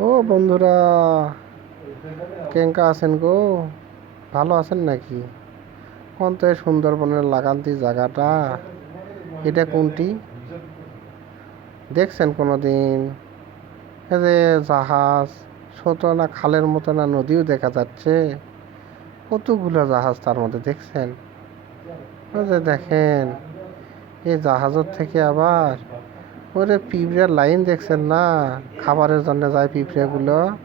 ও বন্ধুরা, কেঙ্কা আছেন গো? ভালো আছেন নাকি? কোন তো সুন্দরবনের লাগান্তি জায়গাটা। এটা কোনটি? দেখছেন কোনো দিন এই যে জাহাজ না খালের মতো না নদীও দেখা যাচ্ছে। কতগুলো জাহাজ তার মধ্যে দেখছেন? যে দেখেন, এই জাহাজের থেকে আবার ওরে পিঁপড়ার লাইন দেখছেন না? খাবারের জন্য যায় পিঁপড়াগুলো।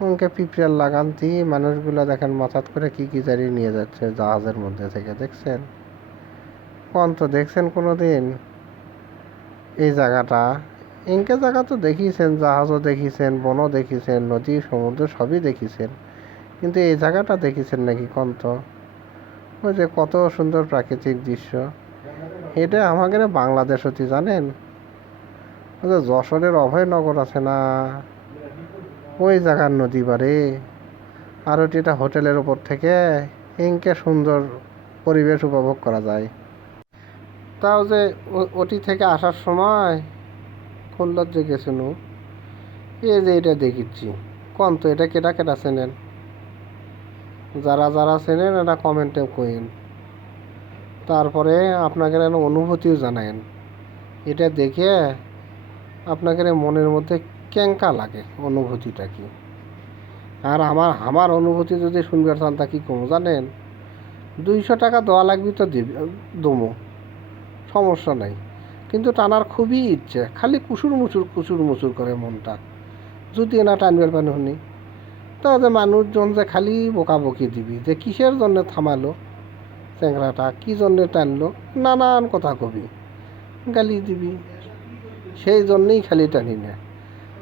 ওকে পিঁপড়ার লাগান্তি মানুষগুলো দেখেন মাথাত করে কি কি জারি নিয়ে যাচ্ছে জাহাজের মধ্যে থেকে, দেখছেন? কোন তো দেখছেন কোনো দিন এই জায়গাটা। ইনকে জায়গা তো দেখিয়েছেন জাহাজও দেখিয়েছেন বনও দেখিয়েছেন নদী, সমুদ্র সবই দেখিয়েছেন কিন্তু এই জায়গাটা দেখিয়েছেন নাকি কোন তো? ওই যে কত সুন্দর প্রাকৃতিক দৃশ্য। এটা আমাদের বাংলাদেশ হতে জানেন? যশোরের অভয়নগর আছে না? ওই জায়গার নদী পারে আর ওটি এটা হোটেলের ওপর থেকে ইনকে সুন্দর পরিবেশ উপভোগ করা যায়। তাও যে ওটি থেকে আসার সময় সৌন্দর্য গেছিল এই যে এটা দেখিচ্ছি। কোন তো এটা কেটা কেটা চেনেন? যারা যারা চেনেন এটা কমেন্টে কইন তারপরে আপনাকে অনুভূতিও জানায়েন। এটা দেখে আপনাকে মনের মধ্যে কেঙ্কা লাগে অনুভূতিটা কি? আর আমার আমার অনুভূতি যদি শুনবার চান তা কি কম, জানেন? দুইশো টাকা দেওয়া লাগবে তো দিবি, দমো, সমস্যা নাই। কিন্তু টানার খুবই ইচ্ছে, খালি কুসুর মুচুর কুসুর মুচুর করে মনটা। যদি না টানবার পানি শুনি তো যে মানুষজন যে খালি বকাবকি দিবি, যে কিসের জন্য থামালো চ্যাংরাটা, কী জন্যে টানলো, নানান কথা কবি, গালি দিবি সেই জন্যেই খালি টানি না।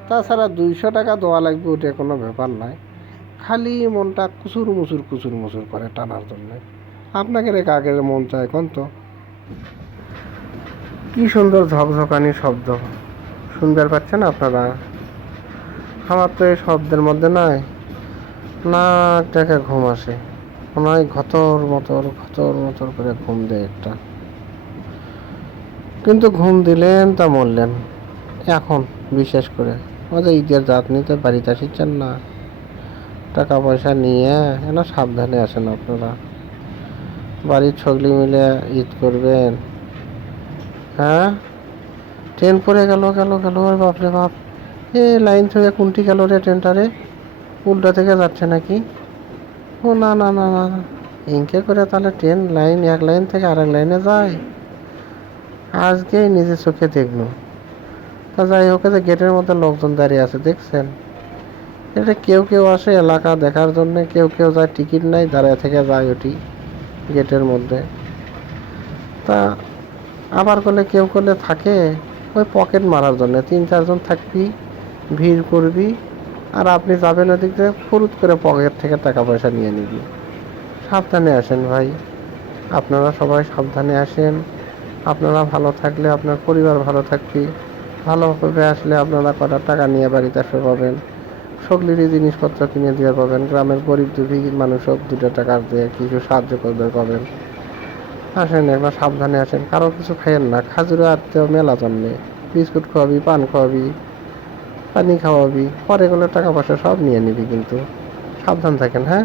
তাছাড়া দুইশো টাকা দেওয়া লাগবে, ওটা কোনো ব্যাপার নাই খালি মনটা কুচুর মুচুর কুচুর মুচুর করে টানার জন্যে। আপনাকে রে কাকের মন চায় কোন তো? কি সুন্দর ঝকঝকানি শব্দ। শুনবার পাচ্ছেন আপনারা? আমার তো এই শব্দের মধ্যে নাই, নাক ডেকে ঘুম আসে। হয় ঘতর মতর ঘতর মতর করে ঘুম দেয় একটা। কিন্তু ঘুম দিলেন তা মরলেন। এখন, বিশেষ করে ওদের ঈদের জাত নিতে বাড়িতে আসিচ্ছেন না। টাকা পয়সা নিয়ে না সাবধানে আসেন আপনারা। বাড়ির ছগলি মিলে ঈদ করবেন। হ্যাঁ? ট্রেন পড়ে গেল গেল গেল বাপরে বাপ। এ লাইন থেকে কোনটি গেল রে ট্রেনটা রে? উল্টা থেকে যাচ্ছে নাকি? ও না না না না না। ইনকে করে তাহলে ট্রেন লাইন, এক লাইন থেকে আরেক লাইনে যায়। আজকেই নিজের চোখে দেখল তা যাই হোক যে গেটের মধ্যে লোকজন দাঁড়িয়ে আছে, দেখছেন? এটা কেউ কেউ আসে এলাকা দেখার জন্য, কেউ কেউ যায়, টিকিট নাই দাঁড়িয়ে থেকে যায় ওটি গেটের মধ্যে। তা আবার করলে কেউ করলে থাকে, ওই পকেট মারার জন্য। তিন চারজন থাকবি, ভিড় করবি, আর আপনি যাবেন ওদিক থেকে ফুরুত করে পকেট থেকে টাকা পয়সা নিয়ে নিবি। সাবধানে আসেন ভাই। আপনারা সবাই সাবধানে আসেন। আপনারা ভালো থাকলে আপনার পরিবার ভালো থাকবে। ভালোভাবে আসলে আপনারা কটা টাকা নিয়ে বাড়িতে আসতে পাবেন সকলেরই জিনিসপত্র কিনে দিয়ে পাবেন। গ্রামের গরিব দুঃখী মানুষও দুটো টাকা দিয়ে কিছু সাহায্য করতে পাবেন আসেন, একবার সাবধানে আসেন। কারও কিছু খাইয়েন না। খাজুরে আত্মীয় মেলা জন্মে। বিস্কুট খাওয়াবি, পান খাওয়াবি, পানি খাওয়াবি। পরে গেলে টাকা পয়সা সব নিয়ে নিবি কিন্তু। সাবধান থাকেন হ্যাঁ?